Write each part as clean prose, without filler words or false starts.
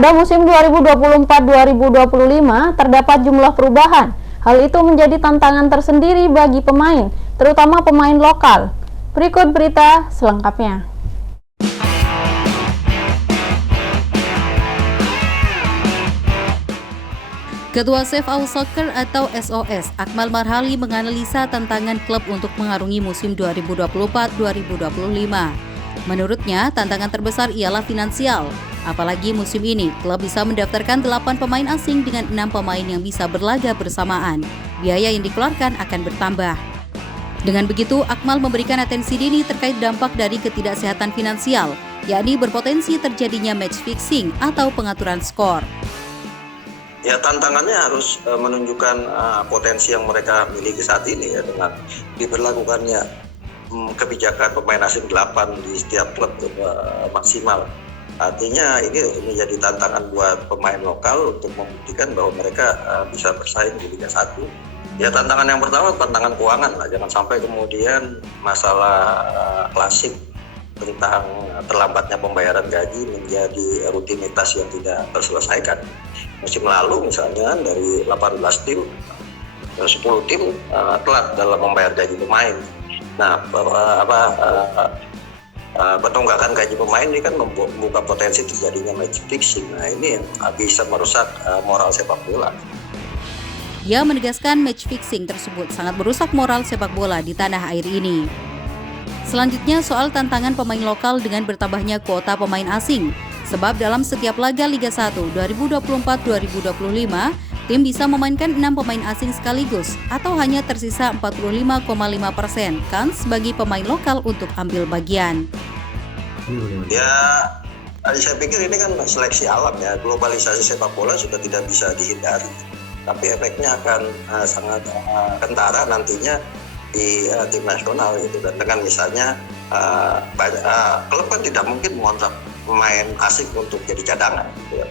Pada musim 2024-2025 terdapat jumlah perubahan. Hal itu menjadi tantangan tersendiri bagi pemain, terutama pemain lokal. Berikut berita selengkapnya. Ketua Save Our Soccer atau SOS, Akmal Marhali menganalisa tantangan klub untuk mengarungi musim 2024-2025. Menurutnya, tantangan terbesar ialah finansial. Apalagi musim ini, klub bisa mendaftarkan 8 pemain asing dengan 6 pemain yang bisa berlaga bersamaan. Biaya yang dikeluarkan akan bertambah. Dengan begitu, Akmal memberikan atensi dini terkait dampak dari ketidaksehatan finansial, yakni berpotensi terjadinya match fixing atau pengaturan skor. Ya, tantangannya harus menunjukkan potensi yang mereka miliki saat ini ya, dengan diberlakukannya kebijakan pemain asing 8 di setiap klub maksimal. Artinya ini menjadi tantangan buat pemain lokal untuk membuktikan bahwa mereka bisa bersaing di Liga 1. Ya, tantangan yang pertama tantangan keuangan lah, jangan sampai kemudian masalah klasik tentang terlambatnya pembayaran gaji menjadi rutinitas yang tidak terselesaikan. Musim lalu misalnya dari 18 tim, 10 tim telat dalam membayar gaji pemain. Nah, penunggakan gaji pemain ini kan membuka potensi terjadinya match fixing. Nah, ini yang bisa merusak moral sepak bola. Ia menegaskan match fixing tersebut sangat merusak moral sepak bola di tanah air ini. Selanjutnya soal tantangan pemain lokal dengan bertambahnya kuota pemain asing. Sebab dalam setiap laga Liga 1 2024-2025, tim bisa memainkan 6 pemain asing sekaligus atau hanya tersisa 45,5% kans bagi pemain lokal untuk ambil bagian. Ya, saya pikir ini kan seleksi alam ya, globalisasi sepak bola sudah tidak bisa dihindari. Tapi efeknya akan sangat kentara nantinya di tim nasional gitu. Dan dengan misalnya klub kan tidak mungkin mengontrak pemain asing untuk jadi cadangan gitu ya.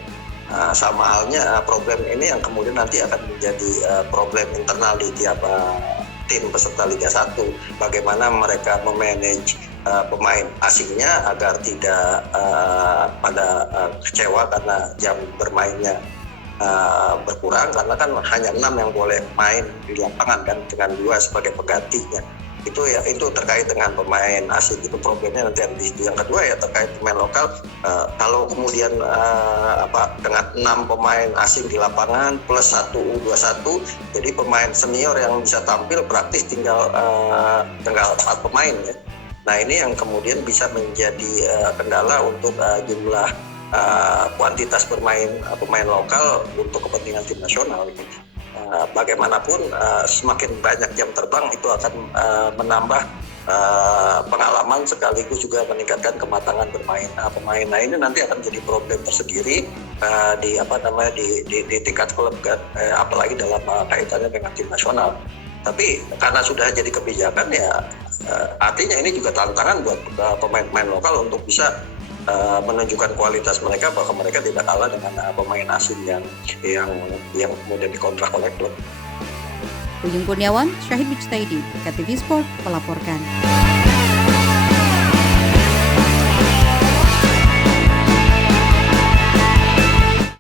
Sama halnya problem ini yang kemudian nanti akan menjadi problem internal di tiap tim peserta Liga 1. Bagaimana mereka memanage pemain asingnya agar tidak pada kecewa karena jam bermainnya berkurang, karena kan hanya 6 yang boleh main di lapangan kan, dengan 2 sebagai penggantinya. Itu terkait dengan pemain asing, itu problemnya nanti di situ. Yang kedua ya terkait pemain lokal, kalau kemudian dengan 6 pemain asing di lapangan plus 1 U21, jadi pemain senior yang bisa tampil praktis tinggal 4 pemain ya. Nah, ini yang kemudian bisa menjadi kendala untuk jumlah kuantitas pemain lokal untuk kepentingan tim nasional gitu. Bagaimanapun semakin banyak jam terbang itu akan menambah pengalaman sekaligus juga meningkatkan kematangan bermain pemain. Nah, ini nanti akan jadi problem tersendiri di tingkat klub kan, apalagi dalam kaitannya dengan tim nasional. Tapi karena sudah jadi kebijakan ya, artinya ini juga tantangan buat pemain-pemain lokal untuk bisa menunjukkan kualitas mereka, bahwa mereka tidak kalah dengan pemain asing yang kemudian dikontrak oleh klub. Ujung Kurniawan, Syahid Mujtaidi, KTV Sport melaporkan.